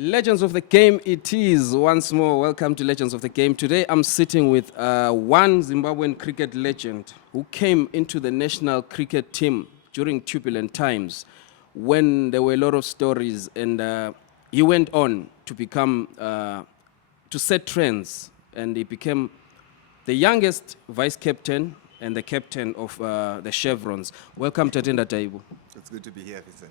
Legends of the Game it is. Once more, welcome to Legends of the Game. Today I'm sitting with one Zimbabwean cricket legend who came into the national cricket team during turbulent times when there were a lot of stories, and he went on to become, to set trends, and he became the youngest vice captain and the captain of the Chevrons. Welcome, Tatenda Taibu. It's good to be here, Vincent.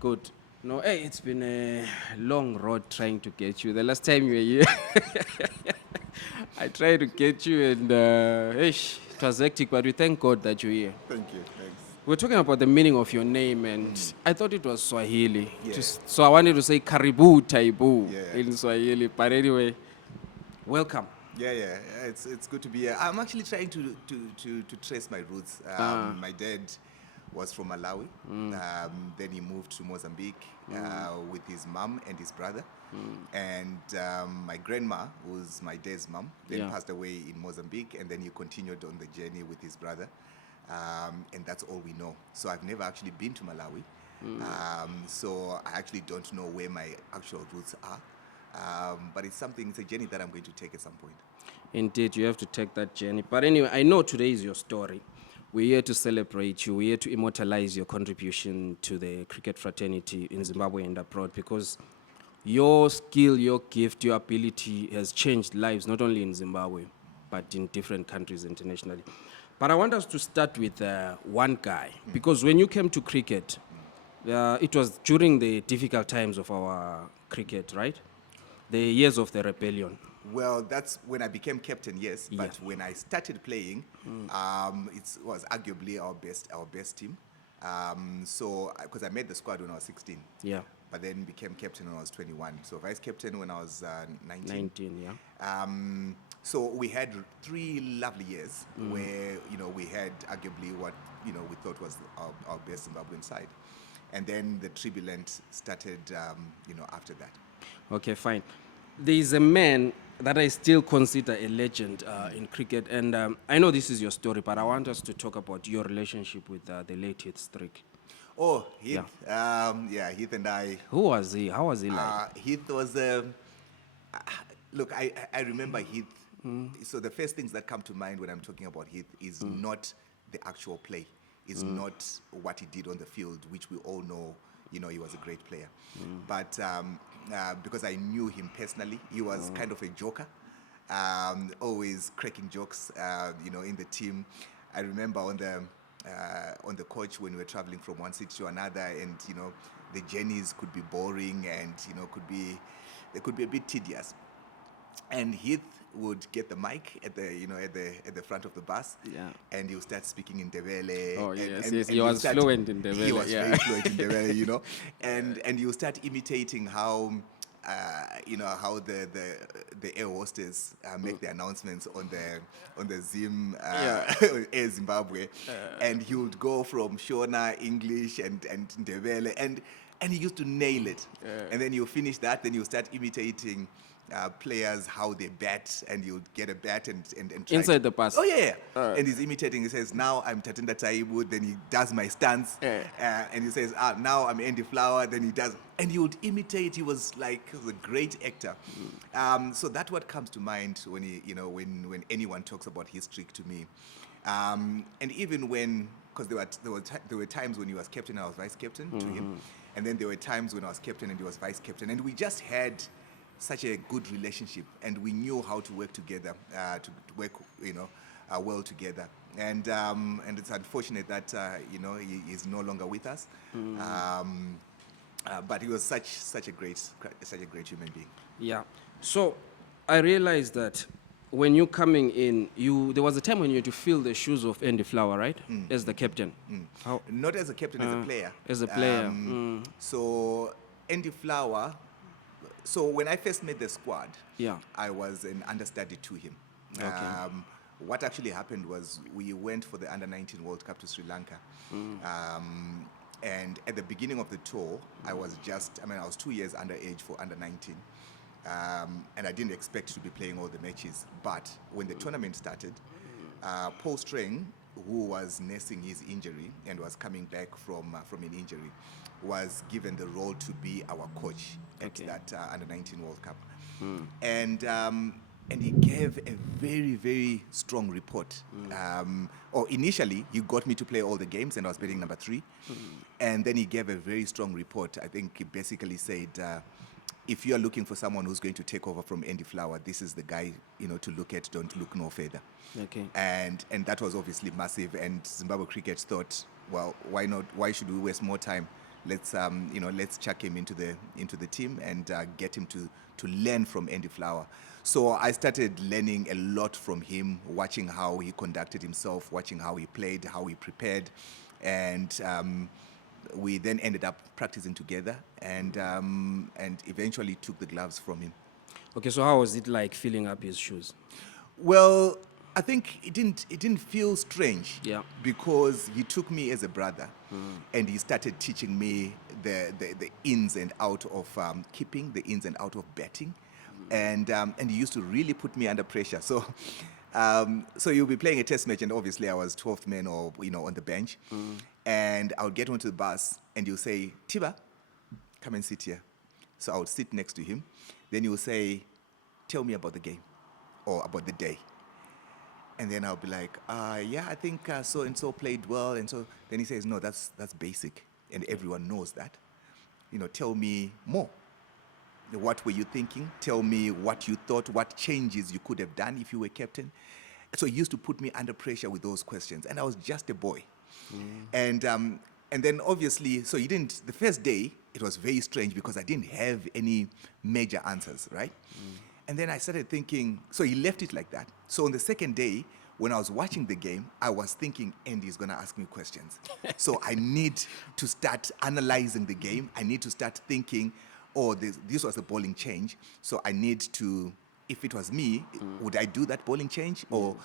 Good. No, hey, it's been a long road trying to get you. The last time you were here, I tried to get you, and it was hectic, but we thank God that you're here. Thank you. Thanks. We're talking about the meaning of your name, and I thought it was Swahili. Yeah. So I wanted to say Karibu Taibu Yeah. in Swahili. But anyway, welcome. Yeah. It's good to be here. I'm actually trying to trace my roots. My dad was from Malawi. Then he moved to Mozambique with his mom and his brother. And my grandma, who's my dad's mom, then passed away in Mozambique, and then he continued on the journey with his brother. And that's all we know. So I've never actually been to Malawi. So I actually don't know where my actual roots are. But it's a journey that I'm going to take at some point. Indeed, you have to take that journey. But anyway, I know today is your story. We're here to celebrate you. We're here to immortalize your contribution to the cricket fraternity in Zimbabwe and abroad, because your skill, your gift, your ability has changed lives, not only in Zimbabwe, but in different countries internationally. But I want us to start with one guy, because when you came to cricket, it was during the difficult times of our cricket, right? The years of the rebellion. Well, that's when I became captain, yes. But when I started playing, it was arguably our best team. So, because I made the squad when I was 16. Yeah. But then became captain when I was 21. So vice captain when I was 19. 19, yeah. So we had 3 lovely years where, we had arguably what, we thought was our best Zimbabwean side. And then the turbulence started, after that. Okay, fine. There is a man that I still consider a legend in cricket, and I know this is your story, but I want us to talk about your relationship with the late Heath. Oh, Heath. Heath and I. Who was he? How was he like? Heath was look, I remember Heath. So the first things that come to mind when I'm talking about Heath is not the actual play. It's not what he did on the field, which we all know. He was a great player. But because I knew him personally, he was kind of a joker, always cracking jokes, in the team. I remember on the coach when we were traveling from one city to another, and, the journeys could be boring and, they could be a bit tedious. And Heath would get the mic at the front of the bus, and he would start speaking in Ndebele. Oh yes, he was fluent in Ndebele. He was very fluent in Ndebele, and you start imitating how, how the air hostess make the announcements on the Zim Air Zimbabwe, and he would go from Shona, English, and Ndebele, and he used to nail it. And then you finish that, then you start imitating players how they bat, and you'll get a bat and try inside the bus. Oh yeah. And he's imitating. He says, "Now I'm Tatenda Taibu." Then he does my stance, and he says, "Now I'm Andy Flower." Then he does, and he would imitate. He was a great actor. So that's what comes to mind when when anyone talks about his trick to me. And even because there were times when he was captain, I was vice captain to him, and then there were times when I was captain and he was vice captain, and we just had such a good relationship, and we knew how to work together, to work, well together. And it's unfortunate that he is no longer with us. But he was such a great human being. Yeah. So I realized that when you're coming in, there was a time when you had to fill the shoes of Andy Flower, right? As the captain. How? Not as a captain, as a player. As a player. So Andy Flower. So when I first made the squad, I was an understudy to him. Okay. What actually happened was we went for the Under-19 World Cup to Sri Lanka. And at the beginning of the tour, I was 2 years underage for Under-19. And I didn't expect to be playing all the matches. But when the tournament started, Paul Strang who was nursing his injury and was coming back from an injury, was given the role to be our coach at Okay. that Under-19 World Cup. And he gave a very, very strong report. Or initially, he got me to play all the games, and I was batting number 3. And then he gave a very strong report. I think he basically said, if you are looking for someone who's going to take over from Andy Flower, this is the guy, to look at. Don't look no further. Okay. And that was obviously massive. And Zimbabwe Cricket thought, well, why not? Why should we waste more time? Let's chuck him into the team and get him to learn from Andy Flower. So I started learning a lot from him, watching how he conducted himself, watching how he played, how he prepared, and we then ended up practicing together, and eventually took the gloves from him. Okay, so how was it like filling up his shoes? Well, I think it didn't feel strange. Yeah. Because he took me as a brother, and he started teaching me the ins and out of keeping, the ins and out of batting, and he used to really put me under pressure. So. So you'll be playing a test match, and obviously I was 12th man or on the bench, and I would get onto the bus, and you'll say, Tiba, come and sit here. So I would sit next to him. Then you'll say, tell me about the game or about the day. And then I'll be like, yeah, I think so and so played well, and so. Then he says, no, that's basic, and everyone knows that. Tell me more. What were you thinking? Tell me what you thought, what changes you could have done if you were captain. So he used to put me under pressure with those questions, and I was just a boy. And then obviously, so he didn't. The first day it was very strange because I didn't have any major answers, right? And then I started thinking. So he left it like that. So on the second day, when I was watching the game, I was thinking, Andy's going to ask me questions. So I need to start analyzing the game. I need to start thinking, this was a bowling change, so I need to, if it was me, would I do that bowling change? Or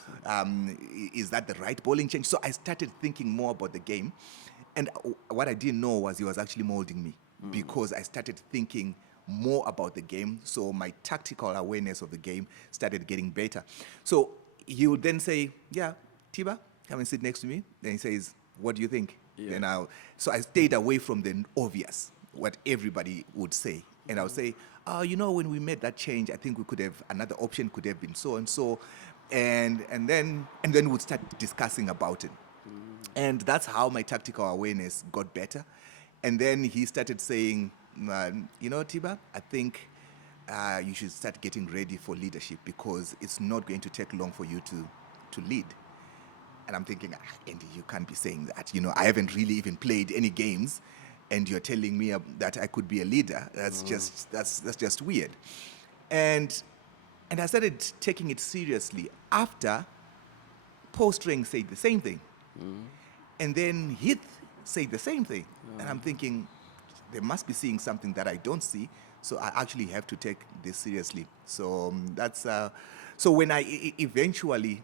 is that the right bowling change? So I started thinking more about the game. And what I didn't know was he was actually molding me, because I started thinking more about the game. So my tactical awareness of the game started getting better. So he would then say, yeah, Tiba, come and sit next to me. Then he says, what do you think? Yeah. So I stayed away from the obvious, what everybody would say. And I would say, when we made that change, I think we could have, another option could have been so and so. And then we'd start discussing about it. And that's how my tactical awareness got better. And then he started saying, Tiba, I think you should start getting ready for leadership, because it's not going to take long for you to lead. And I'm thinking, Andy, you can't be saying that. I haven't really even played any games, and you're telling me that I could be a leader. That's just weird. And I started taking it seriously after Paul Strang said the same thing. And then Heath said the same thing. And I'm thinking, they must be seeing something that I don't see, so I actually have to take this seriously. So so when I eventually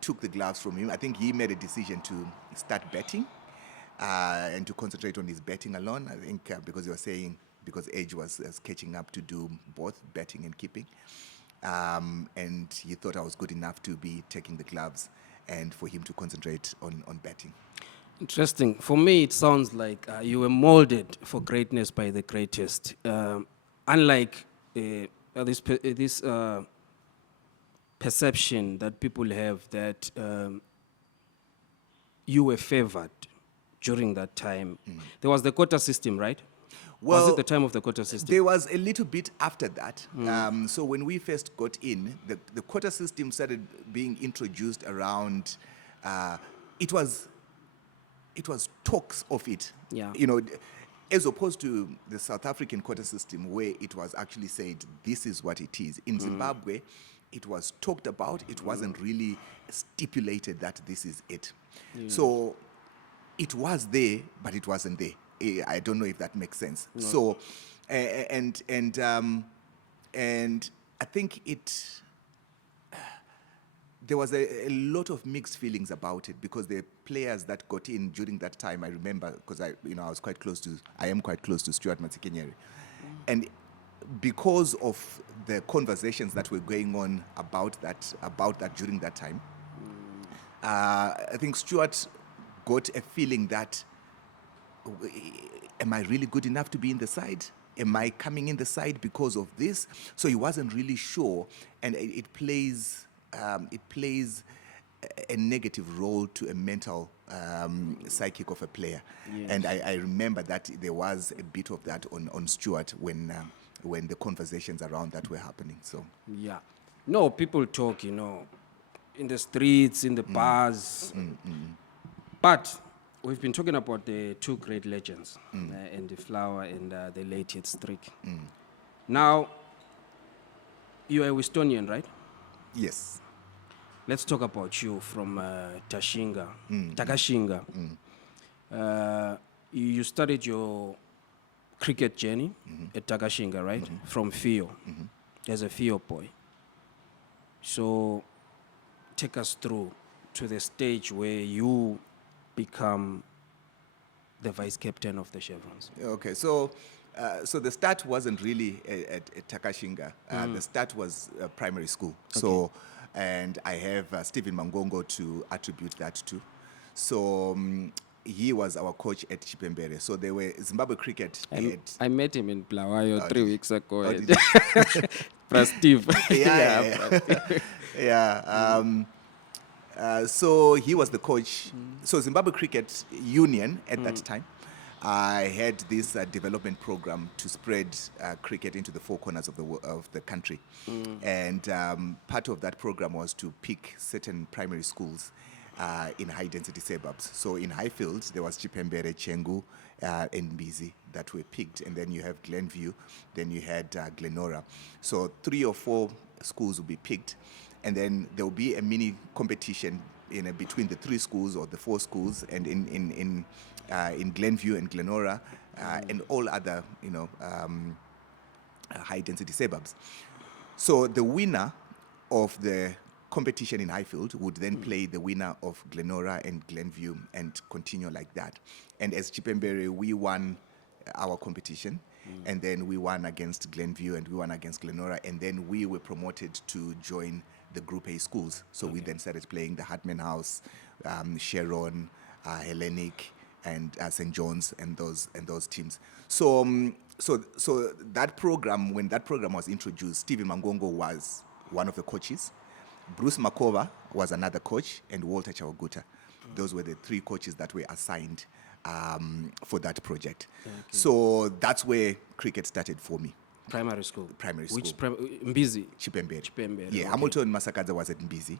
took the gloves from him, I think he made a decision to start betting. And to concentrate on his betting alone, I think, because he was saying, because age was catching up to do both betting and keeping. And he thought I was good enough to be taking the gloves and for him to concentrate on betting. Interesting. For me, it sounds like you were molded for greatness by the greatest. Unlike this perception that people have that you were favored during that time. There was the quota system, right? Well, was it the time of the quota system? There was a little bit after that. So when we first got in, the quota system started being introduced around, it was talks of it. Yeah. As opposed to the South African quota system, where it was actually said, this is what it is. In Zimbabwe, it was talked about. It wasn't really stipulated that this is it. Yeah. So it was there, but it wasn't there. I don't know if that makes sense. No. So, and I think there was a lot of mixed feelings about it, because the players that got in during that time, I remember, because I am quite close to Stuart Matsikenyeri, and because of the conversations that were going on about that during that time, I think Stuart got a feeling that, am I really good enough to be in the side? Am I coming in the side because of this? So he wasn't really sure, and it plays a negative role to a mental psychic of a player. Yes. And I remember that there was a bit of that on Stuart when the conversations around that were happening. So Yeah. No, people talk, in the streets, in the bars. But we've been talking about the two great legends, Andy Flower and the late Heath Strick. Now, you are a Westonian, right? yes. Let's talk about you from Takashinga. You started your cricket journey at Takashinga, right? From Fio, as a Fio boy. So take us through to the stage where you become the vice captain of the Chevrons. Okay, so the start wasn't really at Takashinga. The start was primary school. Okay. So, and I have Stephen Mangongo to attribute that to. So he was our coach at Chipembere. So they were Zimbabwe cricket. I met him in Blawayo 3 weeks ago. Oh, did you? Plus Steve. Yeah. So he was the coach. So Zimbabwe Cricket Union at that time, I had this development program to spread cricket into the four corners of the country, and part of that program was to pick certain primary schools in high-density suburbs. So in Highfield, there was Chipembere, Chengu, and Mbizi that were picked, and then you have Glenview, then you had Glenora. So 3 or 4 schools will be picked, and then there will be a mini competition between the 3 schools or the 4 schools, and in Glenview and Glenora, and all other high-density suburbs. So the winner of the competition in Highfield would then play the winner of Glenora and Glenview and continue like that. And as Chipembere, we won our competition, and then we won against Glenview and we won against Glenora, and then we were promoted to join the Group A schools. So we then started playing the Hartman House, Sharon, Hellenic, and St. John's, and those teams. So that program, when that program was introduced, Stephen Mangongo was one of the coaches. Bruce Makova was another coach, and Walter Chawaguta. Those were the 3 coaches that were assigned for that project. Okay. So that's where cricket started for me. Primary school. Primary school. Which Mbizi? Chipembere. Chipembere. Yeah, Hamilton Masakadza was at Mbizi.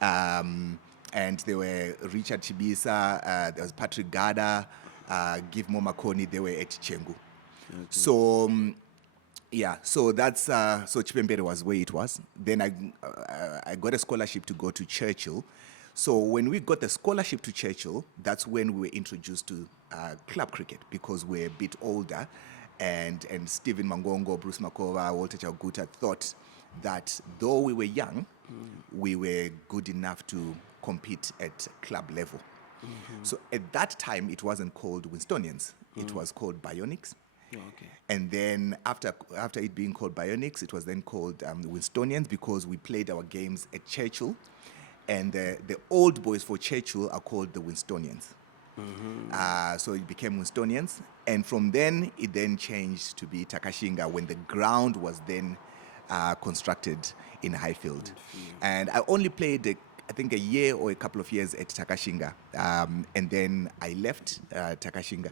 And there were Richard Chibisa, there was Patrick Gada, Give Momakoni, they were at Chengu. Okay. So, so that's, so Chipembere was where it was. Then I got a scholarship to go to Churchill. So when we got the scholarship to Churchill, that's when we were introduced to club cricket, because we're a bit older. And Stephen Mangongo, Bruce Makova, Walter Chaguta thought that though we were young, we were good enough to compete at club level. So at that time, it wasn't called Winstonians. It was called Bionics. Okay. And then after it being called Bionics, it was then called Winstonians, because we played our games at Churchill. And the old boys for Churchill are called the Winstonians. So it became Winstonians, and from then it then changed to be Takashinga when the ground was then constructed in Highfield. And I only played I think a year or a couple of years at Takashinga, and then I left Takashinga.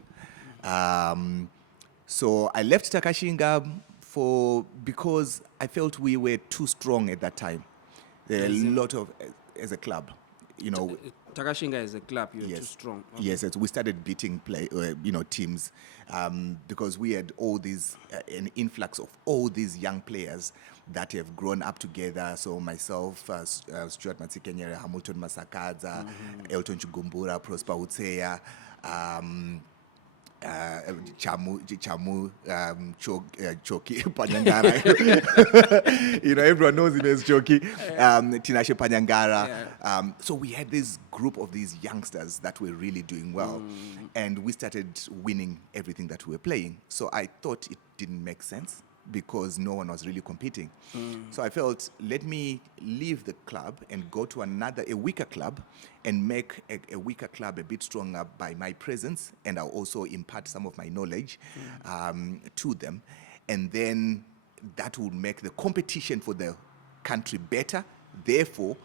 So I left Takashinga because I felt we were too strong at that time. There are a lot of as a club, Takashinga as a club, you're yes. too strong. Okay. Yes, we started beating teams because we had all these an influx of all these young players that have grown up together. So myself, Stuart Matsikenyere, Hamilton Masakadza, Elton Chugumbura, Prosper Utseya, Chamu, Choki Panyangara. Everyone knows him as Choki. Tinashe Panyangara. So we had this group of these youngsters that were really doing well, and we started winning everything that we were playing. So I thought it didn't make sense because no one was really competing. So I felt, let me leave the club and go to a weaker club, and make a weaker club a bit stronger by my presence, and I'll also impart some of my knowledge to them. And then that would make the competition for the country better. Therefore,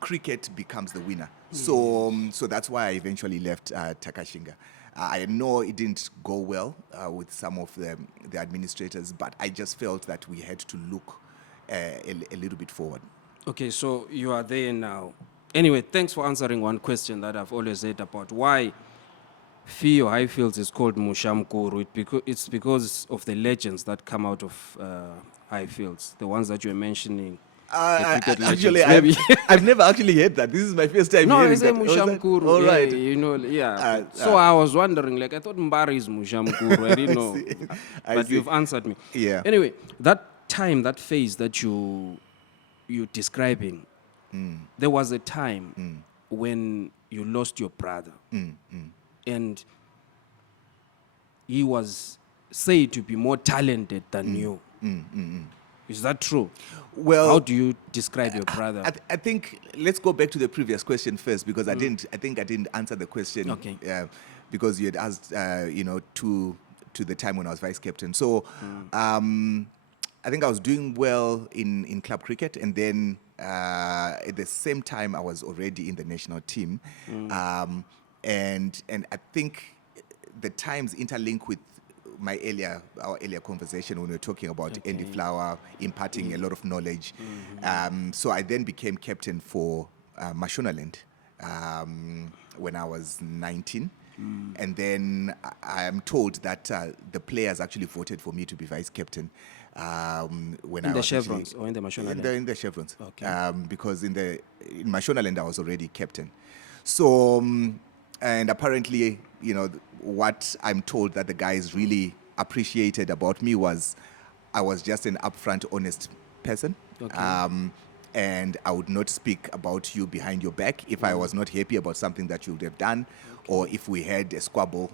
cricket becomes the winner. So that's why I eventually left Takashinga. I know it didn't go well with some of the administrators, but I just felt that we had to look a little bit forward. Okay, so you are there now. Anyway, thanks for answering one question that I've always heard about. Why Fio Highfields is called Mushamkuru? It's because of the legends that come out of Highfields, the ones that you were mentioning. The cricket Actually, legends. Maybe. I've never actually heard that. This is my first time No, hearing it's a that. Oh, is that- Mushamkuru. All right. Yeah, you know, yeah. So I was wondering, like, I thought Mbari is Mushamkuru. I didn't know. But see. you've answered me. Yeah. Anyway, that time, that phase that you're describing, there was a time when you lost your brother. And he was said to be more talented than you. Is that true? Well, how do you describe your brother? I think let's go back to the previous question first, because I think I didn't answer the question. Okay. Because you had asked, to the time when I was vice captain. So I think I was doing well in club cricket, and then at the same time I was already in the national team, and I think the times interlink with our earlier conversation when we were talking about Andy Flower imparting a lot of knowledge. So I then became captain for Mashonaland when I was 19. And then I am told that the players actually voted for me to be vice captain. When in the Chevrons or in the Mashonaland? In the Chevrons. Okay. Because in Mashonaland I was already captain. So, and apparently, what I'm told that the guys really appreciated about me was I was just an upfront, honest person. Okay. And I would not speak about you behind your back if I was not happy about something that you would have done, or if we had a squabble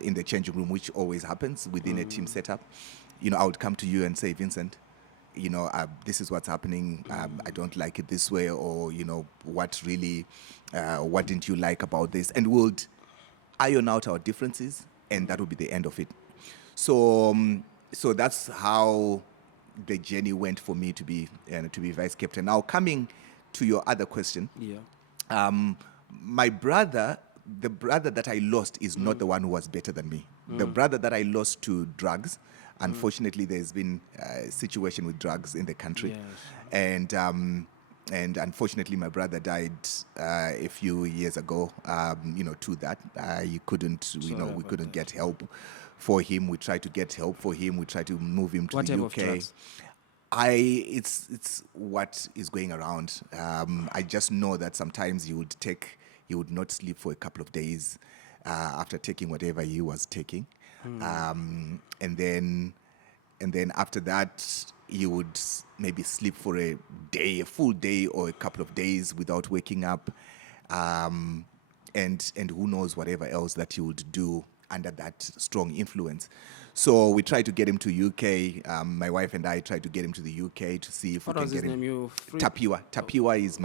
in the changing room, which always happens within a team setup. I would come to you and say, Vincent, this is what's happening. I don't like it this way, or what didn't you like about this? And we'll iron out our differences, and that will be the end of it. So that's how the journey went for me to be vice captain. Now, coming to your other question, my brother, the brother that I lost, is not the one who was better than me. The brother that I lost to drugs. Unfortunately, there's been a situation with drugs in the country, and unfortunately, my brother died a few years ago. To that, he couldn't. We couldn't get help for him. We tried to get help for him. We tried to move him to the UK. What type of drugs? It's what is going around. I just know that sometimes he would not sleep for a couple of days after taking whatever he was taking. And then after that, he would maybe sleep for a full day or a couple of days without waking up, and who knows whatever else that he would do under that strong influence. So we tried to get him to UK. My wife and I tried to get him to the UK to see if What we was can get his him. name? Tapiwa is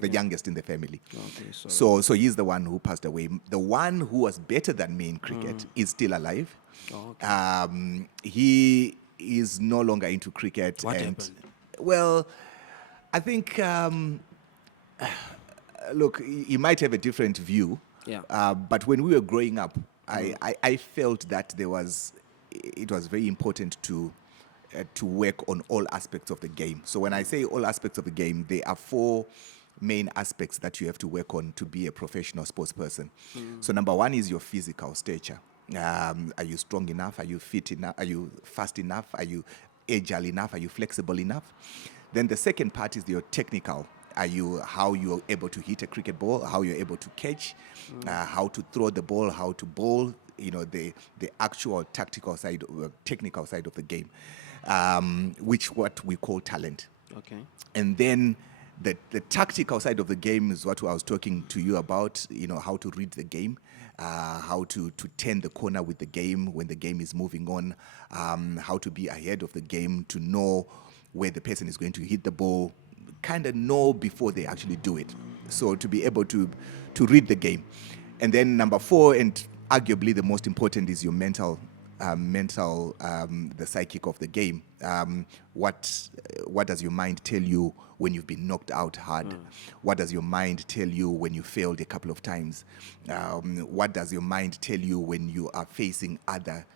the youngest in the family. Okay, So he's the one who passed away. The one who was better than me in cricket is still alive. Oh, okay. He is no longer into cricket. What happened? Well, I think, look, he might have a different view. Yeah. But when we were growing up, I felt that it was very important to work on all aspects of the game. So when I say all aspects of the game, there are 4 main aspects that you have to work on to be a professional sports person. So number 1 is your physical stature. Are you strong enough? Are you fit enough? Are you fast enough? Are you agile enough? Are you flexible enough? Then the second part is your technical. How you're able to hit a cricket ball, how you're able to catch, how to throw the ball, how to bowl, the actual technical side of the game, which what we call talent. Okay. And then the tactical side of the game is what I was talking to you about, how to read the game, how to turn the corner with the game when the game is moving on, how to be ahead of the game, to know where the person is going to hit the ball, kind of know before they actually do it. So to be able to read the game. And then number 4, and arguably the most important, is your mental, the psychic of the game. What does your mind tell you when you've been knocked out hard? What does your mind tell you when you failed a couple of times? What does your mind tell you when you are facing other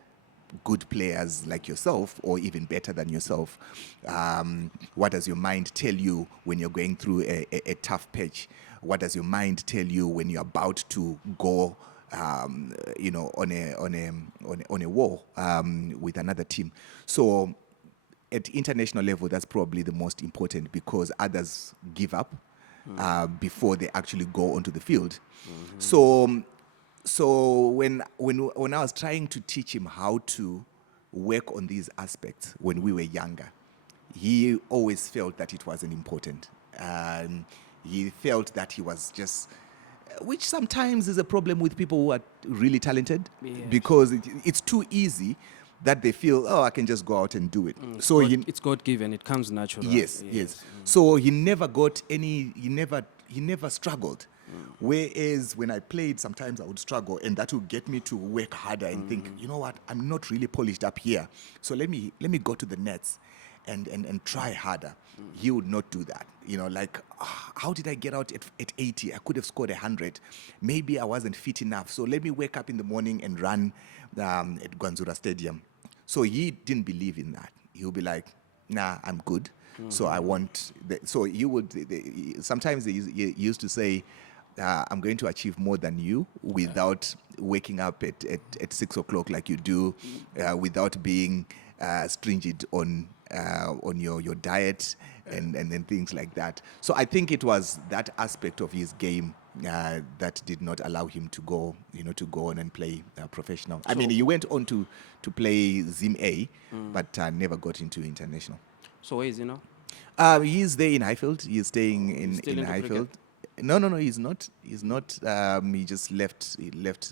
good players like yourself, or even better than yourself? What does your mind tell you when you're going through a tough patch? What does your mind tell you when you're about to go on a war with another team? So at international level, that's probably the most important, because others give up before they actually go onto the field. So when I was trying to teach him how to work on these aspects when we were younger, he always felt that it wasn't important. He felt that he was just, which sometimes is a problem with people who are really talented, because it's too easy that they feel, oh, I can just go out and do it. So it's God-given. It comes natural. Yes. So he never got any. He never struggled. Whereas when I played, sometimes I would struggle, and that would get me to work harder and think, you know what, I'm not really polished up here. So let me go to the nets and try harder. He would not do that. Like, how did I get out at 80? I could have scored 100. Maybe I wasn't fit enough. So let me wake up in the morning and run at Gwanzura Stadium. So he didn't believe in that. He'll be like, nah, I'm good. So I want. So he would. Sometimes he used to say, I'm going to achieve more than you without waking up at 6 o'clock like you do, without being stringent on your diet and things like that. So I think it was that aspect of his game that did not allow him to go on and play professional. I mean, he went on to play Zim A, but never got into international. So where is he now? He's there in Highfield. He's staying in Highfield. Cricket? No, he's not. He's not. He just left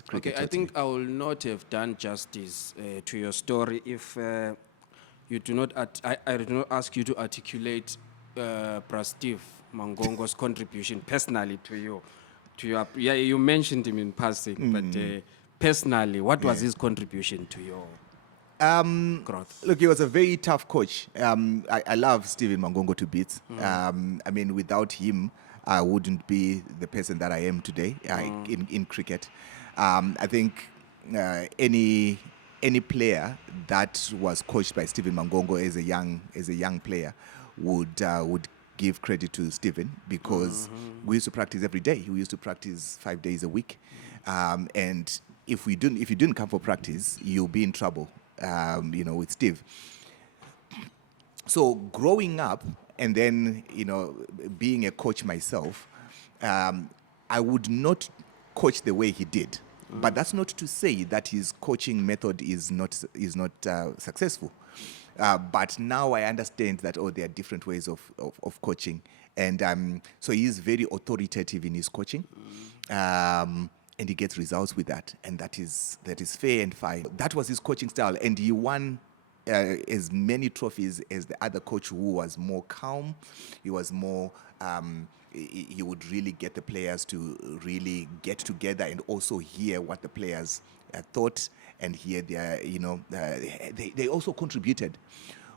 cricket. Okay, I think I will not have done justice to your story if you do not. I do not ask you to articulate Steve Mangongo's contribution personally to you. Yeah, you mentioned him in passing, but personally, what was his contribution to your growth? Look, he was a very tough coach. I love Stephen Mangongo to bits. I mean, without him, I wouldn't be the person that I am today in cricket. I think any player that was coached by Stephen Mangongo as a young player would give credit to Stephen, because we used to practice every day. We used to practice 5 days a week, and if you didn't come for practice, you'll be in trouble. With Steve. So growing up and then, being a coach myself, I would not coach the way he did. But that's not to say that his coaching method is not successful. But now I understand that, there are different ways of coaching. And so he is very authoritative in his coaching. And he gets results with that, and that is fair and fine. That was his coaching style, and he won as many trophies as the other coach, who was more calm. He was more. He would really get the players to really get together and also hear what the players thought, and hear their. They also contributed,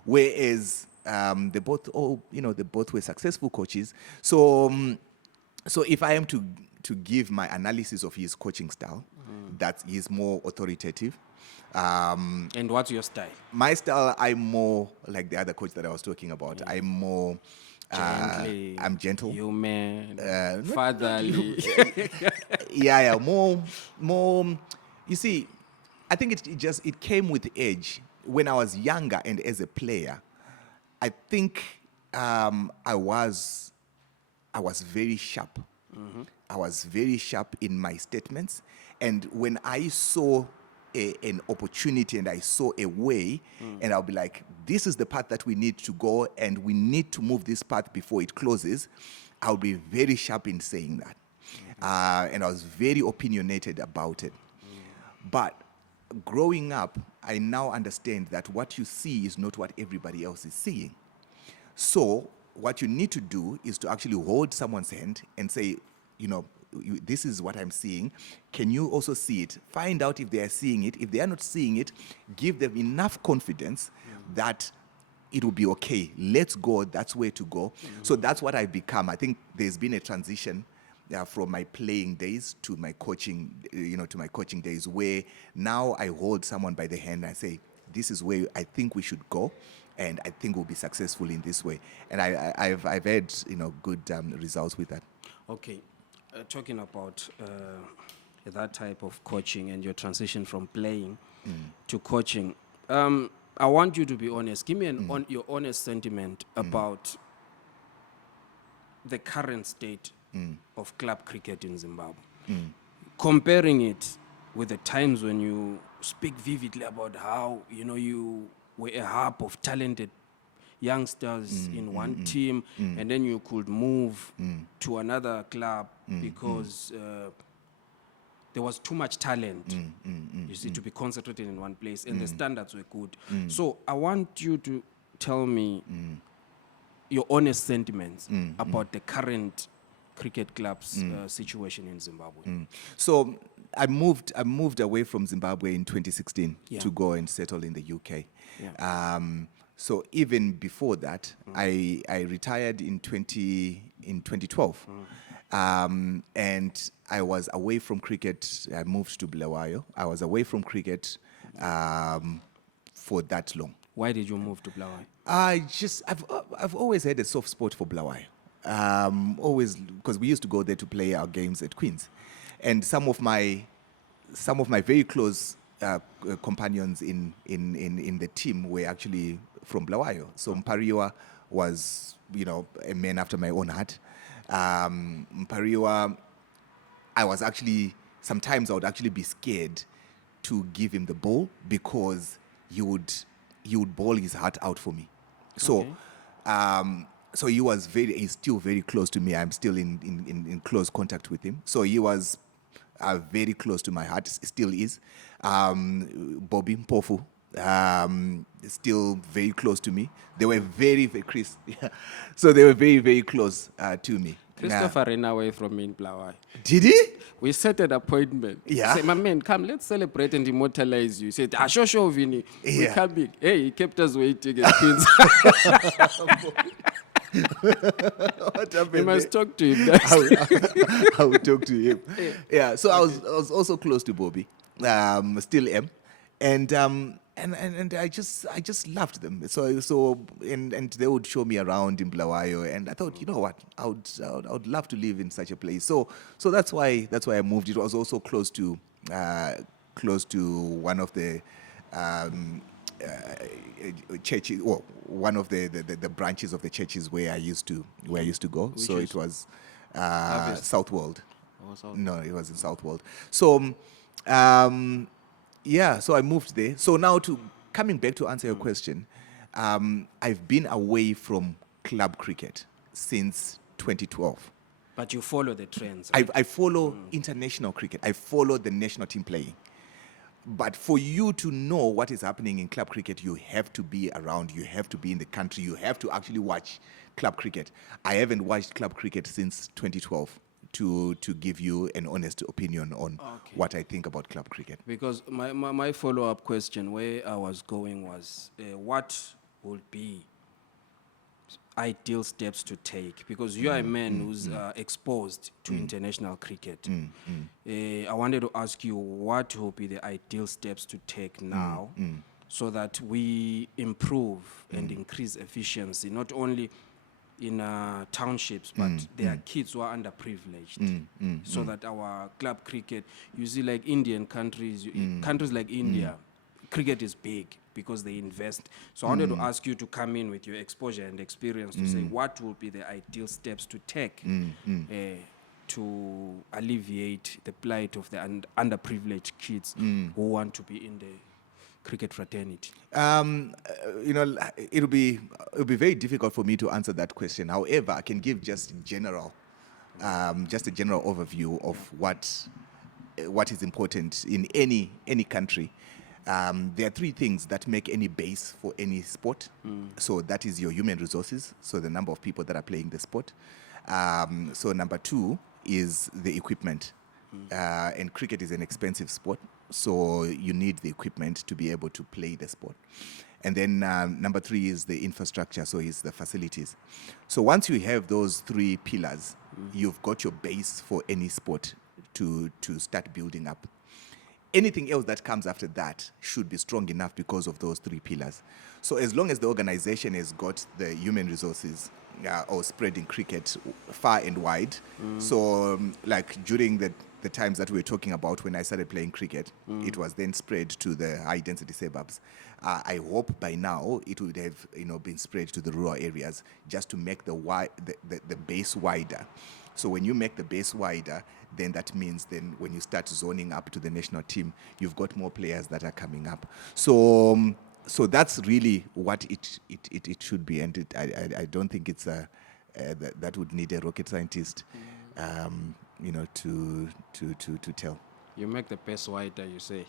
whereas they both were successful coaches. So if I am to give my analysis of his coaching style, that he's more authoritative. And what's your style? My style, I'm more like the other coach that I was talking about. I'm more... I'm gentle. Human, fatherly. More... You see, I think it came with age. When I was younger and as a player, I think I was very sharp. I was very sharp in my statements, and when I saw an opportunity and I saw a way, and I'll be like, this is the path that we need to go, and we need to move this path before it closes, I'll be very sharp in saying that. and I was very opinionated about it. But growing up, I now understand that what you see is not what everybody else is seeing. So what you need to do is to actually hold someone's hand and say, this is what I'm seeing. Can you also see it? Find out if they are seeing it. If they are not seeing it, give them enough confidence that it will be okay. Let's go. That's where to go. So that's what I've become. I think there's been a transition from my playing days to my coaching, days, where now I hold someone by the hand and I say, this is where I think we should go, and I think we'll be successful in this way. And I've had good results with that. Okay, talking about that type of coaching and your transition from playing to coaching, I want you to be honest. Give me your honest sentiment about the current state of club cricket in Zimbabwe. Comparing it with the times when you speak vividly about how, you were a hub of talented youngsters in one team, and then you could move to another club because there was too much talent, to be concentrated in one place, and the standards were good. So I want you to tell me your honest sentiments about the current cricket club's situation in Zimbabwe. So I moved away from Zimbabwe in 2016 to go and settle in the UK. So even before that, I retired in 2012. And I was away from cricket. I moved to Bulawayo. I was away from cricket for that long. Why did you move to Bulawayo? I've always had a soft spot for Bulawayo. Always, because we used to go there to play our games at Queen's, and some of my very close companions in the team were actually from Bulawayo. So Mpariwa was, a man after my own heart. Mpariwa, sometimes I would actually be scared to give him the ball because he would ball his heart out for me. So, so he's still very close to me. I'm still in close contact with him. So he was very close to my heart, still is. Bobby Mpofu, still very close to me. They were very, very Chris. So they were very, very close to me. Christopher ran away from me in Bulawayo. Did he? We set an appointment. Yeah. He said, my man, come, let's celebrate and immortalize you. He said, sure, Vinny. We're coming. Hey, he kept us waiting at Queen's. What happened? You must talk to him. I will talk to him. Yeah. So I was also close to Bobby. Still am. And I just loved them. So and they would show me around in Bulawayo, and I thought, you know what, I would love to live in such a place. So that's why I moved. It was also close to one of the churches, or one of the branches of the churches where I used to go. Which so is? It was Oh, Southwold. South. No, it was in Southwold. So. So I moved there. So now coming back to answer your question, I've been away from club cricket since 2012. But you follow the trends. Right? I follow international cricket. I follow the national team playing. But for you to know what is happening in club cricket, you have to be around. You have to be in the country. You have to actually watch club cricket. I haven't watched club cricket since 2012. To give you an honest opinion on what I think about club cricket. Because my follow-up question, where I was going was, what would be ideal steps to take? Because you are a man who's exposed to international cricket. I wanted to ask you, what will be the ideal steps to take now so that we improve and increase efficiency, not only in townships, but there are kids who are underprivileged, so that our club cricket, you see, like Indian countries, countries like India, cricket is big because they invest. So I wanted to ask you to come in with your exposure and experience to say what will be the ideal steps to take to alleviate the plight of the underprivileged kids who want to be in the cricket fraternity. It'll be very difficult for me to answer that question. However, I can give just general just a general overview of what is important in any country. There are three things that make any base for any sport. So that is your human resources, so the number of people that are playing the sport. So number two is the equipment. And cricket is an expensive sport, so you need the equipment to be able to play the sport. And then number three is the infrastructure, so it's the facilities. So once you have those three pillars, you've got your base for any sport to start building up. Anything else that comes after that should be strong enough because of those three pillars. So as long as the organization has got the human resources or spreading cricket far and wide, so like during the times that we were talking about when I started playing cricket, it was then spread to the high-density suburbs. I hope by now it would have been spread to the rural areas just to make the base wider. So when you make the base wider, then that means then when you start zoning up to the national team, you've got more players that are coming up. So that's really what it should be, and I don't think it's that would need a rocket scientist, to tell. You make the base wider, you say.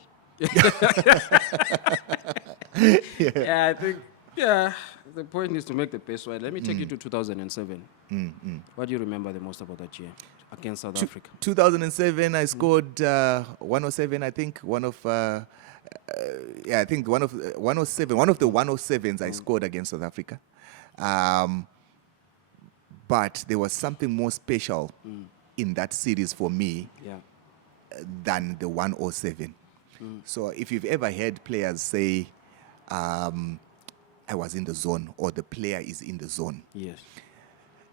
Yeah. I think, the point is to make the base wider. Let me take you to 2007. What do you remember the most about that year against South Africa? 2007, I scored 107, I think. One of the 107s I scored against South Africa. But there was something more special in that series for me than the 107. So if you've ever heard players say, I was in the zone, or the player is in the zone. Yes.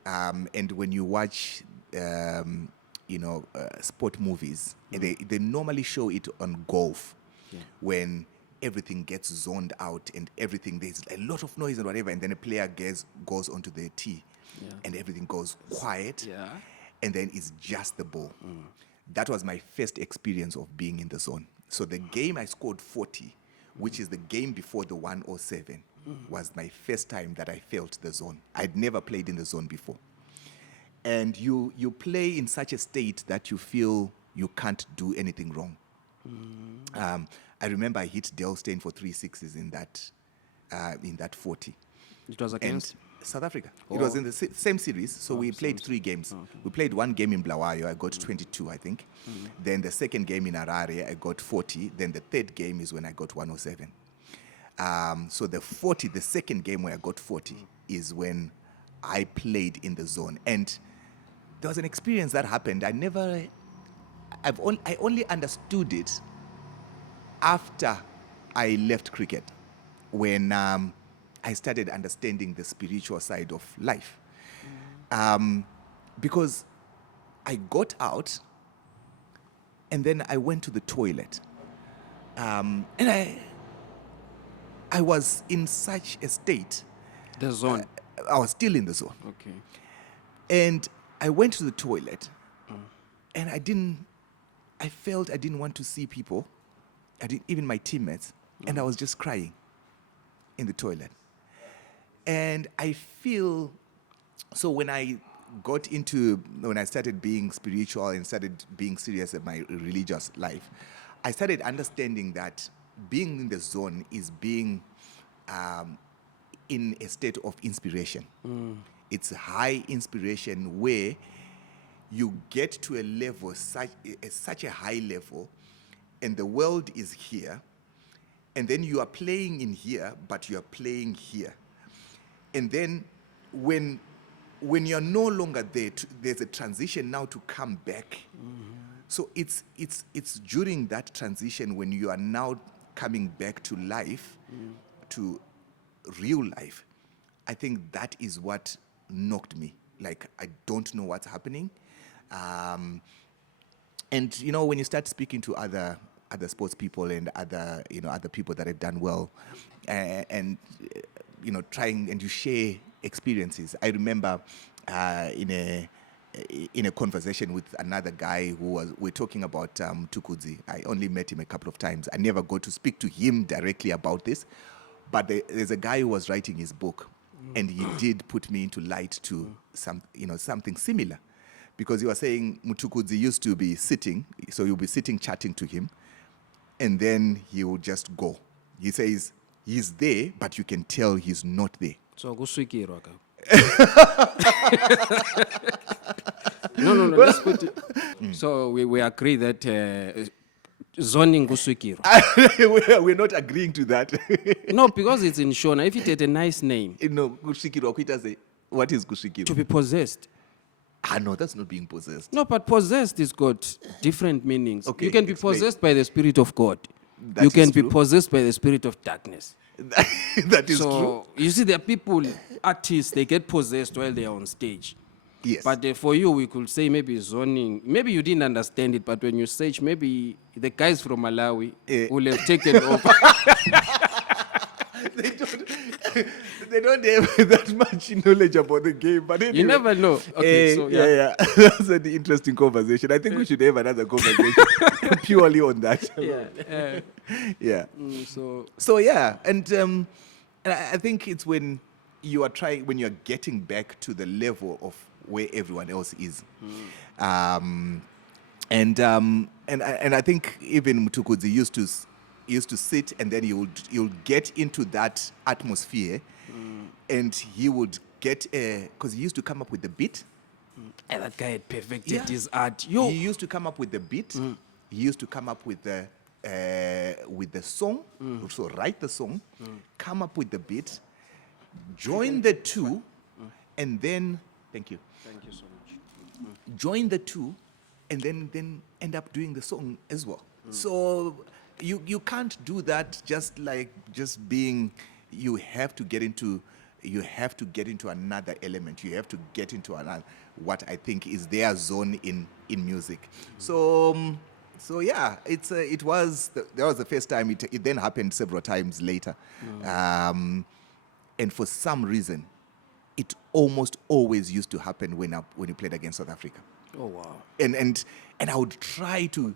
And when you watch, sport movies, they normally show it on golf, when everything gets zoned out and everything, there's a lot of noise and whatever, and then a player goes onto the tee, and everything goes quiet, and then it's just the ball. That was my first experience of being in the zone. So the game I scored 40, which is the game before the 107, was my first time that I felt the zone. I'd never played in the zone before. And you play in such a state that you feel you can't do anything wrong. I remember I hit Dale Steyn for 3 sixes in that 40. It was against South Africa. It was in the same series, so we played 3 games. Okay. We played one game in Bulawayo, I got 22, I think. Then the second game in Harare, I got 40. Then the third game is when I got 107. So the second game where I got 40 is when I played in the zone. And there was an experience that happened. I only understood it after I left cricket, when I started understanding the spiritual side of life. Because I got out and then I went to the toilet. And I was in such a state. The zone. I was still in the zone. Okay. And I went to the toilet, and I felt I didn't want to see people, even my teammates, and I was just crying in the toilet. And I feel, so when I started being spiritual and started being serious in my religious life, I started understanding that being in the zone is being in a state of inspiration. It's high inspiration where you get to a level, such a high level, and the world is here, and then you are playing in here, but you are playing here. And then when you're no longer there, there's a transition now to come back. So it's during that transition when you are now coming back to life, to real life. I think that is what knocked me. Like, I don't know what's happening. And when you start speaking to other sports people and other people that have done well, and trying, and you share experiences. I remember in a conversation with another guy we're talking about Tukudzi. I only met him a couple of times. I never got to speak to him directly about this, but there's a guy who was writing his book, and he did put me into light to something similar, because you were saying Mutukudzi used to be sitting, so you'll be sitting chatting to him, and then he will just go. He says he's there, but you can tell he's not there. So kuswikirwa ka. No, let's put it. So we agree that zoning kuswikirwa. We're not agreeing to that. No, because it's in Shona. If it had a nice name, No, Kushikiro, what is Kushikiro? to be possessed. No, that's not being possessed. No, but possessed has got different meanings. Okay, You can be explain. possessed by the Spirit of God. That You can is be true. possessed by the spirit of darkness. That is true. So, you see, there are people, artists, they get possessed while they are on stage. Yes. But for you, we could say maybe zoning. Maybe you didn't understand it, but when you search, maybe the guys from Malawi will have taken over. They don't have that much knowledge about the game. But anyway, You never know. Okay, so yeah. yeah. That's an interesting conversation. I think we should have another conversation purely on that. Yeah. So yeah, and I think it's when you are when you're getting back to the level of where everyone else is. And I think even Mutukudzi used to sit, and then you'll get into that atmosphere, and he would get because he used to come up with the beat. And that guy had perfected Yeah. his art. He used to come up with the beat. He used to come up with the song. So write the song, come up with the beat, join the two, and then thank you. Thank you so much. Join the two, and then end up doing the song as well. So you can't do that just being. You have to get into another element. You have to get into another, what I think is their zone in music. So yeah, that was the first time. It then happened several times later, and for some reason, it almost always used to happen when you played against South Africa. Oh, wow. And I would try to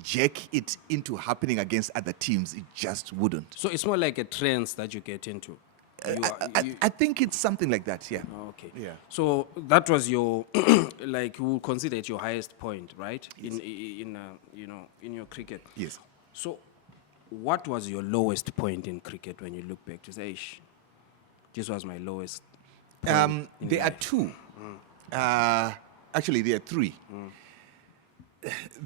jack it into happening against other teams. It just wouldn't. So it's more like a trance that you get into. I think it's something like that. Yeah. Oh, okay. Yeah. So that was your, like you would consider it your highest point, right? Yes. In your cricket. Yes. So, what was your lowest point in cricket when you look back to say, this was my lowest point? There are two. Actually, there are three.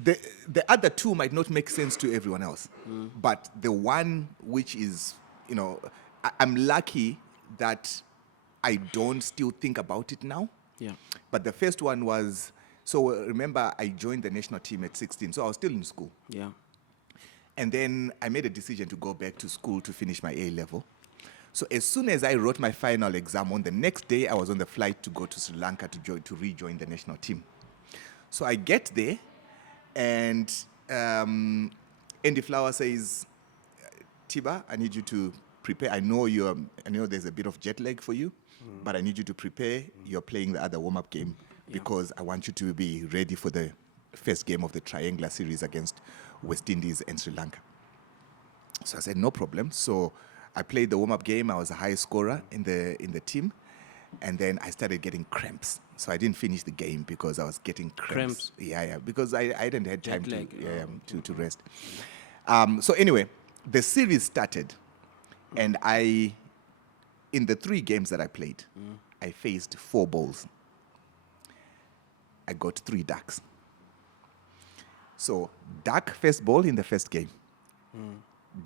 The other two might not make sense to everyone else, but the one which is, I'm lucky that I don't still think about it now. Yeah. But the first one was, so remember, I joined the national team at 16, so I was still in school. Yeah. And then I made a decision to go back to school to finish my A level. So as soon as I wrote my final exam, on the next day I was on the flight to go to Sri Lanka to rejoin the national team. So I get there, and Andy Flower says, Tiba, I need you to prepare. I know there's a bit of jet lag for you, but I need you to prepare. You're playing the other warm-up game because I want you to be ready for the first game of the triangular series against West Indies and Sri Lanka. So I said, no problem. So I played the warm-up game. I was a high scorer in the team. And then I started getting cramps. So I didn't finish the game because I was getting cramps. Yeah, because I hadn't had time to rest. So anyway, the series started. And in the 3 games that I played, I faced 4 balls. I got 3 ducks. So duck first ball in the first game.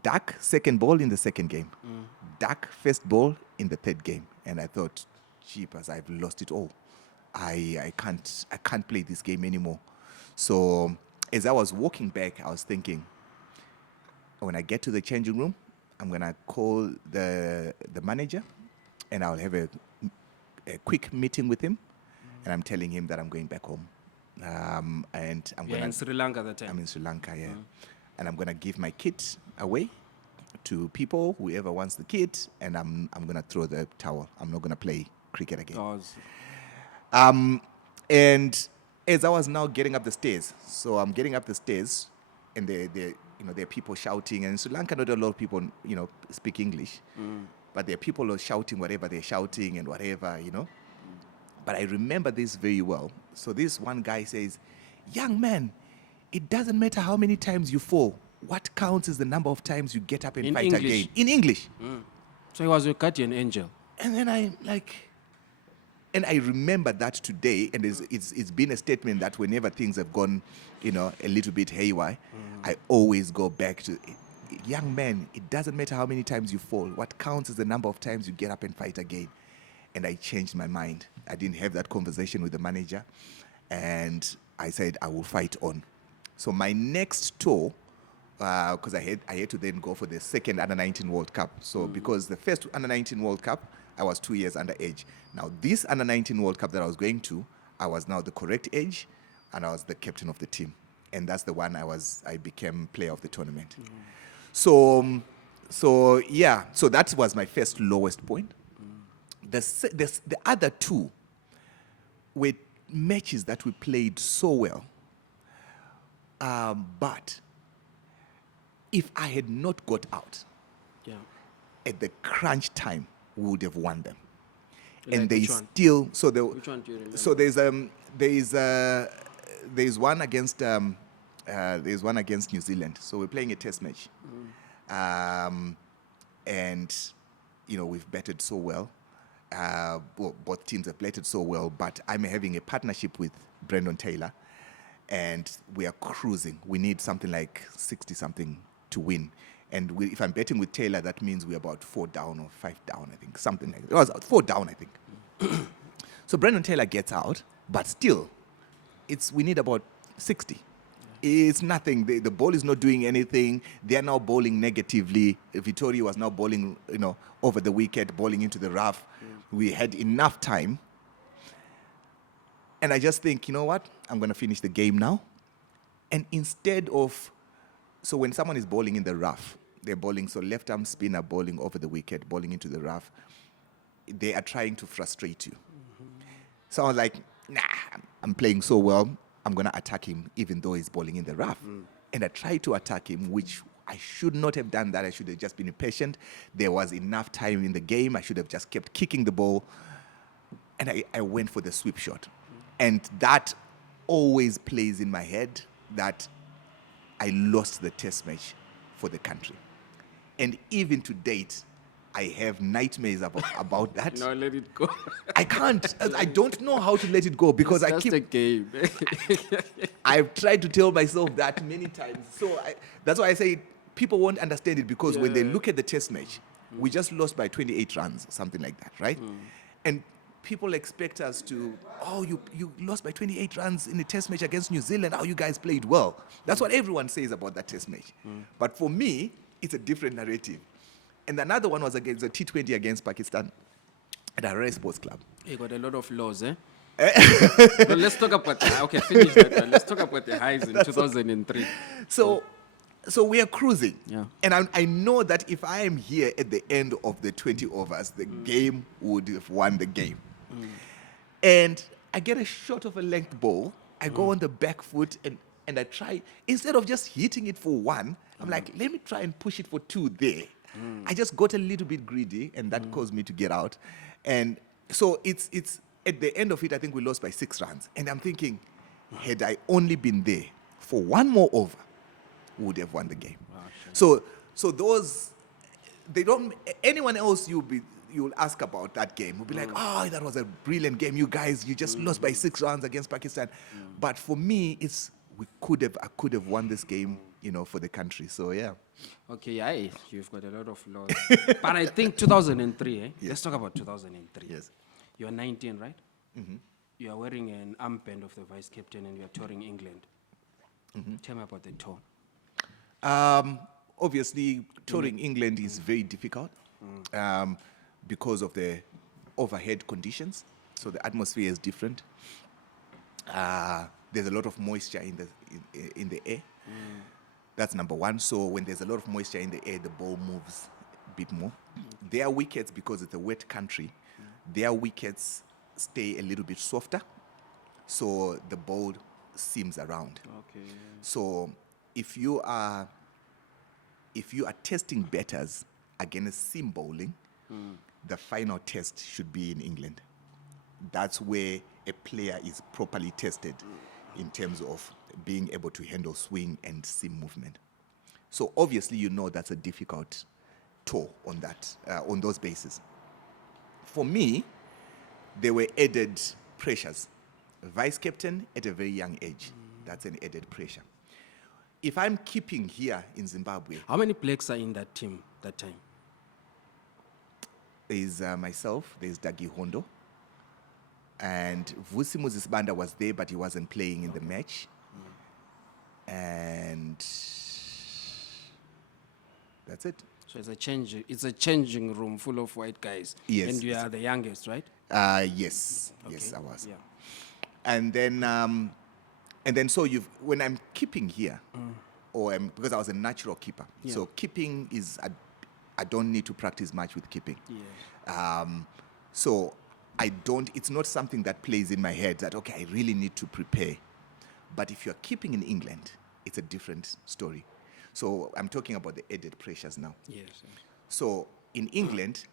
Duck second ball in the second game. Duck first ball in the third game. And I thought, jeepers, I've lost it all. I can't play this game anymore. So as I was walking back, I was thinking, when I get to the changing room, I'm going to call the manager, and I'll have a quick meeting with him, and I'm telling him that I'm going back home. And I'm in Sri Lanka at that time. I'm in Sri Lanka, yeah. And I'm going to give my kit away to people, whoever wants the kit, and I'm going to throw the towel. I'm not going to play cricket again. And as I was now getting up the stairs, so I'm getting up the stairs, and there are people shouting. And in Sri Lanka, not a lot of people, speak English. But there are people who are shouting whatever they're shouting and whatever, But I remember this very well. So this one guy says, young man, it doesn't matter how many times you fall. What counts is the number of times you get up and In fight English? again. In English. So he was your guardian angel. And then and I remember that today, and it's been a statement that whenever things have gone, a little bit haywire, I always go back to, young man, it doesn't matter how many times you fall. What counts is the number of times you get up and fight again. And I changed my mind. I didn't have that conversation with the manager, and I said I will fight on. So my next tour, because I had to then go for the second Under-19 World Cup. So because the first Under-19 World Cup, I was 2 years underage. Now this Under-19 World Cup that I was going to, I was now the correct age, and I was the captain of the team. And that's the one I became player of the tournament. So that was my first lowest point. The other two were matches that we played so well. But if I had not got out at the crunch time, we would have won them. Like and they which one? still Which one do you remember? so there's one against New Zealand. So we're playing a test match, and we've batted so well. Both teams have batted so well, but I'm having a partnership with Brendan Taylor, and we are cruising. We need something like 60-something to win. And if I'm betting with Taylor, that means we're about 4 down or 5 down, I think. Something like that. It was 4 down, I think. So Brendan Taylor gets out, but still, we need about 60. It's nothing. The ball is not doing anything. They are now bowling negatively. Vittorio was now bowling, over the wicket, bowling into the rough. We had enough time. And I just think, you know what? I'm going to finish the game now. And instead of... So when someone is bowling in the rough, they're bowling, so left-arm spinner bowling over the wicket, bowling into the rough, they are trying to frustrate you. So I was like, nah, I'm playing so well, I'm going to attack him even though he's bowling in the rough. And I tried to attack him, which I should not have done that. I should have just been patient. There was enough time in the game. I should have just kept kicking the ball. And I went for the sweep shot. And that always plays in my head that I lost the test match for the country. And even to date, I have nightmares about that. No, let it go. I can't. I don't know how to let it go because It's just a game. I've tried to tell myself that many times. So that's why I say people won't understand it because when they look at the test match, we just lost by 28 runs, something like that, right? And people expect us to, you lost by 28 runs in a test match against New Zealand. You guys played well. That's what everyone says about that test match. But for me, it's a different narrative. And another one was against the T20 against Pakistan at Harare Sports Club. You got a lot of laws, eh? No, let's talk about finish that one. Let's talk about the highs in 2003. So we are cruising. Yeah. And I know that if I am here at the end of the 20 overs, the game would have won the game. And I get a shot of a length ball. I go on the back foot and I try, instead of just hitting it for 1, I'm like, let me try and push it for 2 there. I just got a little bit greedy, and that caused me to get out. And so it's at the end of it, I think we lost by 6 runs. And I'm thinking, had I only been there for 1 more over, we would have won the game. Wow, sure. So those, they don't, anyone else you'll ask about that game will be like, that was a brilliant game. You guys, you just lost by 6 runs against Pakistan. But for me, I could have won this game, for the country. So yeah. Okay, you've got a lot of laws. But I think 2003, Yes. Let's talk about 2003. Yes. You are 19, right? You are wearing an armband of the vice captain and you are touring England. Tell me about the tour. Obviously, touring England is very difficult because of the overhead conditions. So the atmosphere is different. There's a lot of moisture in the air. That's number one. So when there's a lot of moisture in the air, the ball moves a bit more. Their wickets, because it's a wet country, their wickets stay a little bit softer. So the ball seams around. Okay. So if you are testing batters against seam bowling, the final test should be in England. that's where a player is properly tested in terms of being able to handle swing and seam movement. So obviously, you know that's a difficult tour on that, on those bases. For me, there were added pressures. Vice captain at a very young age, that's an added pressure. If I'm keeping here in Zimbabwe, How many blacks are in that team that time? there's myself, there's Dagi Hondo, and Vusi Muzisbanda was there, but he wasn't playing in the match. And that's it. So it's a changing room full of white guys. Yes. And you are the youngest, right? Yes, yes, I Okay. was. Yeah. And then so when I'm keeping here, or because I was a natural keeper, Yeah. so keeping is I don't need to practice much with keeping. Yeah. So it's not something that plays in my head that, okay, I really need to prepare. But if you're keeping in England, it's a different story. So I'm talking about the added pressures now. Yes. So in England,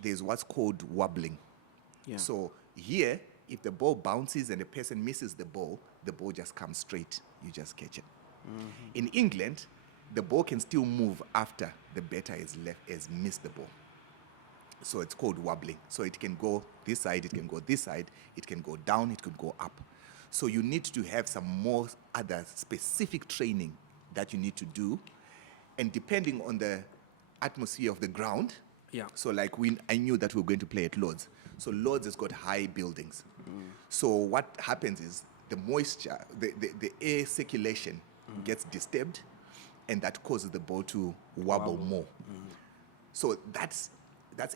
there's what's called wobbling. Yeah. So here, if the ball bounces and the person misses the ball just comes straight. You just catch it. In England, the ball can still move after the batter has missed the ball. So it's called wobbling. So it can go this side, it can go this side, it can go down, it could go up. So you need to have some more other specific training that you need to do. And depending on the atmosphere of the ground, Yeah. so like I knew that we were going to play at Lords. So Lords has got high buildings. So what happens is the moisture, the air circulation gets disturbed, and that causes the ball to wobble more. So that's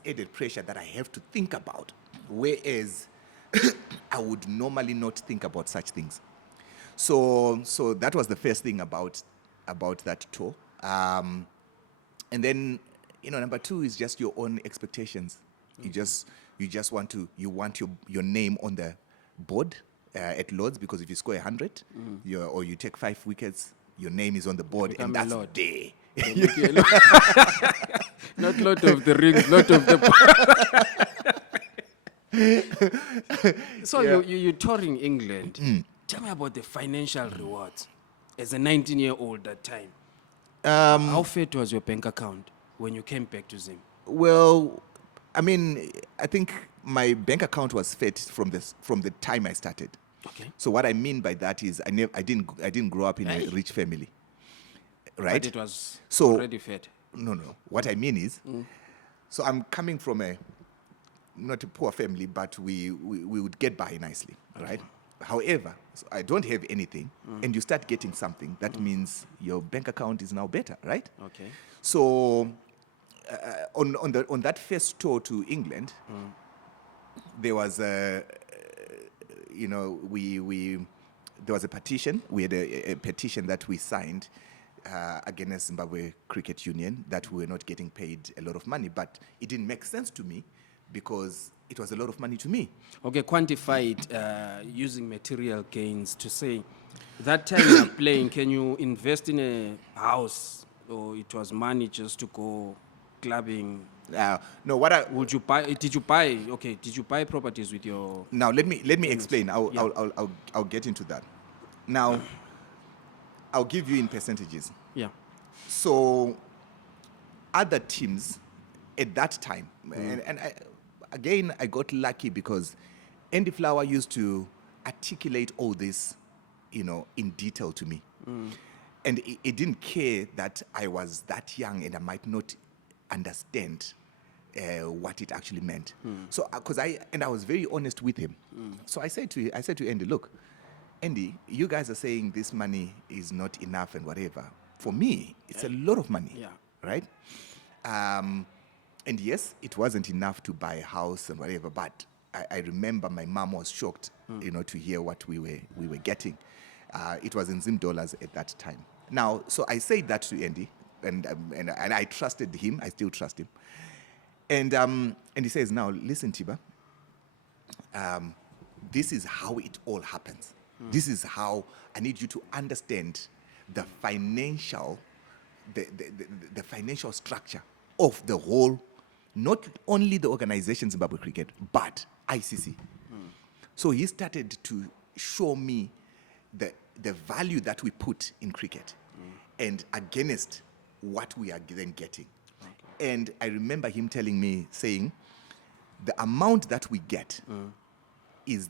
added pressure that I have to think about, whereas I would normally not think about such things. So that was the first thing about that tour. And then, number two is just your own expectations. You just want your name on the board at Lords, because if you score 100, or you take 5 wickets, your name is on the board, and become a that's lord. there. Not lot of the rings, lot of the. So you're touring England. Tell me about the financial rewards as a 19-year-old that time. How fit was your bank account when you came back to Zim? Well, I mean, I think my bank account was fed from the time I started. Okay. So what I mean by that is I didn't grow up in a rich family, right? But it was So- already fed. No. What I mean is, so I'm coming from not a poor family, but we would get by nicely, right? However, so I don't have anything, and you start getting something. That means your bank account is now better, right? Okay. So on that first tour to England, there was there was a petition. We had a petition that we signed against Zimbabwe Cricket Union that we were not getting paid a lot of money, but it didn't make sense to me because it was a lot of money to me. Okay, quantify it using material gains to say that time you're playing, can you invest in a house, or it was money just to go clubbing? No, Did you buy properties with your... now let me explain. I'll get into that. Now, I'll give you in percentages. Yeah. So, other teams at that time, and I got lucky because Andy Flower used to articulate all this, in detail to me. And it didn't care that I was that young and I might not understand what it actually meant. So, I was very honest with him. So I said to Andy, look, Andy, you guys are saying this money is not enough and whatever. For me, it's a lot of money, Yeah. right? And yes, it wasn't enough to buy a house and whatever, but I remember my mom was shocked, to hear what we were getting. It was in Zim dollars at that time. Now, so I said that to Andy, and I trusted him. I still trust him. And he says, now listen, Tiba, this is how it all happens. This is how I need you to understand the financial structure of the whole, not only the organization Zimbabwe Cricket, but ICC. So he started to show me the value that we put in cricket and against what we are then getting. And I remember him telling me, saying, the amount that we get is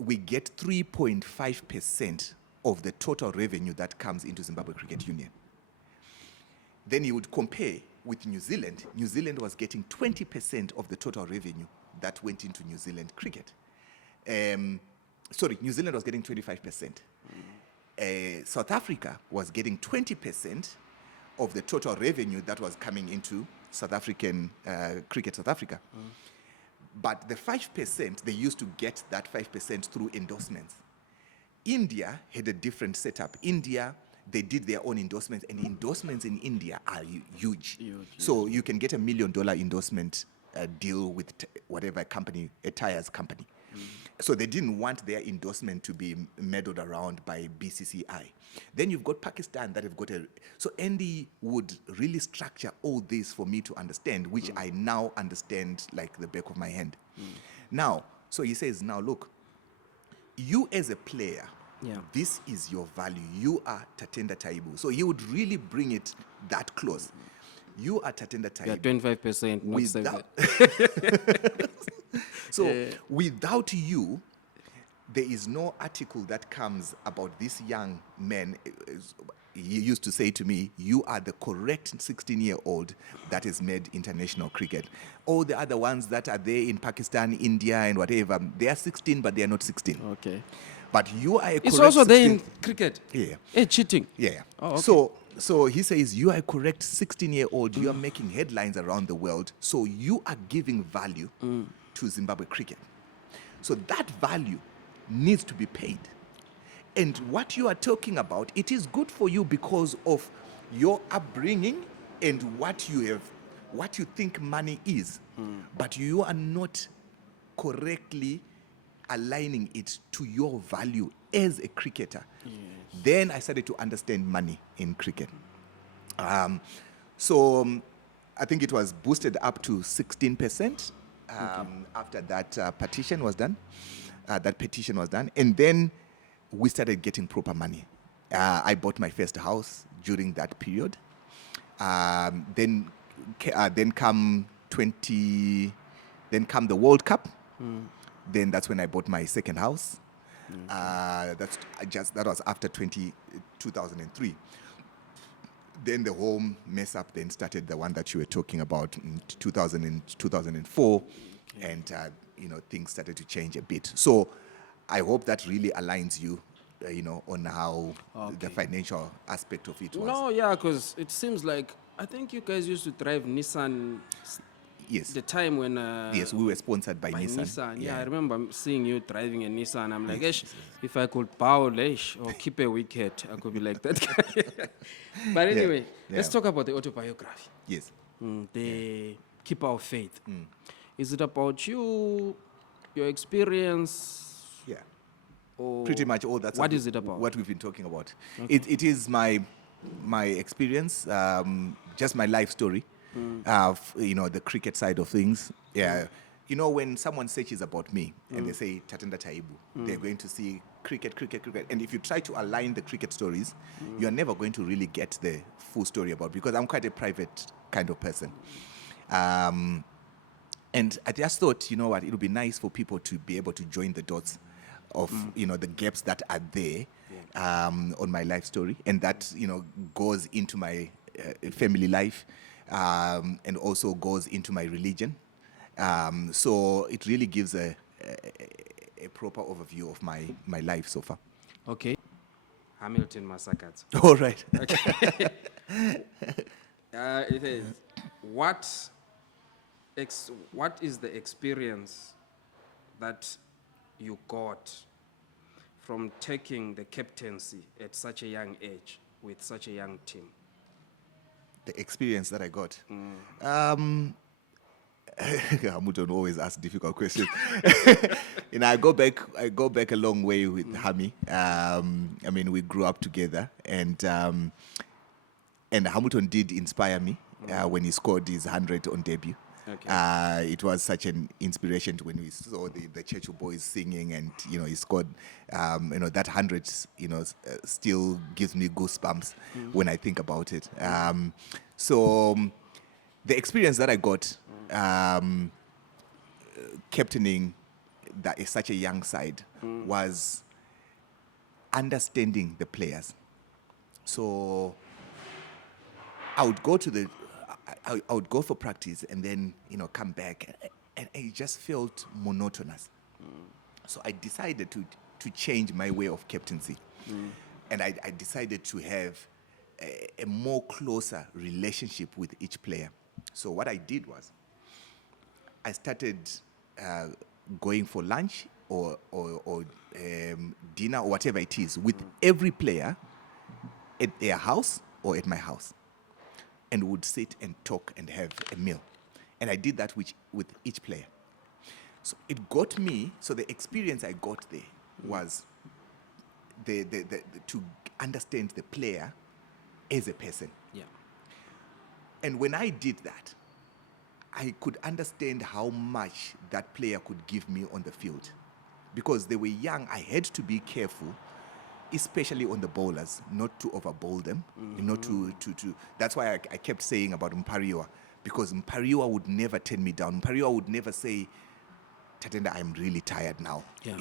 we get 3.5% of the total revenue that comes into Zimbabwe Cricket Union. Then he would compare with New Zealand. New Zealand was getting 20% of the total revenue that went into New Zealand cricket. New Zealand was getting 25%. South Africa was getting 20% of the total revenue that was coming into South African Cricket South Africa. But the 5%, they used to get that 5% through endorsements. India had a different setup. India, they did their own endorsements, and endorsements in India are huge. So you can get $1 million endorsement deal with whatever company, a tires company. So they didn't want their endorsement to be meddled around by BCCI. Then you've got Pakistan that have got so Andy would really structure all this for me to understand, which I now understand like the back of my hand. Now, so he says, now look, you as a player, this is your value. You are Tatenda Taibu. So he would really bring it that close. You are Tatenda Taibu. Yeah, 25%. Without so without you, there is no article that comes about this young man. He used to say to me, you are the correct 16-year-old that has made international cricket. All the other ones that are there in Pakistan, India, and whatever, they are 16, but they are not 16. Okay. But you are a correct It's also 16. there in cricket. Yeah. Hey, cheating. Yeah. Oh, okay. So he says, you are a correct 16-year-old. You are making headlines around the world. So you are giving value to Zimbabwe cricket. So that value needs to be paid. And what you are talking about, it is good for you because of your upbringing and what you think money is. But you are not correctly aligning it to your value as a cricketer. Then I started to understand money in cricket. So I think it was boosted up to 16% after that petition was done. And then we started getting proper money. I bought my first house during that period. Then come the World Cup. Then that's when I bought my second house. That was after 2003. Then the whole mess up then started, the one that you were talking about in 2004, and things started to change a bit. So I hope that really aligns you, on how the financial aspect of it was. No, yeah, because it seems like I think you guys used to drive Nissan. Yes. The time when yes, we were sponsored by Nissan. Yeah, I remember seeing you driving a Nissan. I'm like, if I could bowl or keep a wicket, I could be like that guy. But anyway, let's talk about the autobiography. Yes. The Keeper of Faith. Is it about you, your experience? Yeah. Or pretty much all that's what is it about? What we've been talking about. Okay. It is my experience, just my life story. The cricket side of things. Yeah. When someone searches about me and they say Tatenda Taibu, they're going to see cricket. And if you try to align the cricket stories, you're never going to really get the full story about, because I'm quite a private kind of person. And I just thought, it would be nice for people to be able to join the dots of, the gaps that are there on my life story. And that, goes into my family life. And also goes into my religion. So it really gives a proper overview of my life so far. Okay. Hamilton Masakats. All right. Okay. It is. What is the experience that you got from taking the captaincy at such a young age with such a young team? The experience that I got. Hamilton always asks difficult questions. I go back a long way with Hammy. We grew up together, and Hamilton did inspire me when he scored his 100 on debut. Okay. It was such an inspiration to when we saw the Churchill boys singing, and he scored. That 100, still gives me goosebumps when I think about it. The experience that I got captaining that is such a young side was understanding the players. So I would go I would go for practice and then come back, and it just felt monotonous. So I decided to change my way of captaincy, and I decided to have a more closer relationship with each player. So what I did was I started going for lunch or dinner or whatever it is with every player at their house or at my house, and would sit and talk and have a meal. And I did that with each player. So it got me, so the experience I got there was to understand the player as a person. Yeah. And when I did that, I could understand how much that player could give me on the field. Because they were young, I had to be careful, especially on the bowlers, not to overbowl them, not to that's why I kept saying about Mpariwa, because Mpariwa would never turn me down. Mpariwa would never say, Tatenda, I'm really tired now. Yeah.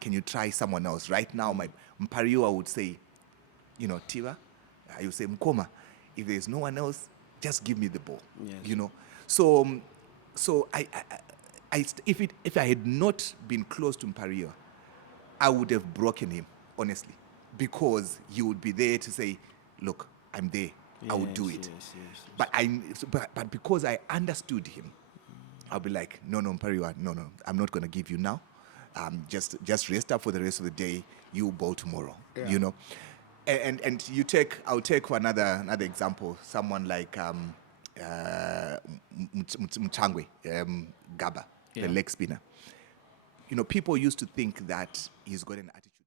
Can you try someone else? Right now, my Mpariwa would say, Tiva, you say Mkoma, if there's no one else, just give me the ball. Yes. So if I had not been close to Mpariwa, I would have broken him, honestly, because he would be there to say, look, I'm there, I would do it. Yes. But because I understood him, I'll be like, no, Mpariwa, no, I'm not going to give you now. Just rest up for the rest of the day. You bowl tomorrow, Yeah. And I'll take for another example, someone like Mchangwe, Gaba, Yeah. the leg spinner. People used to think that he's got an attitude.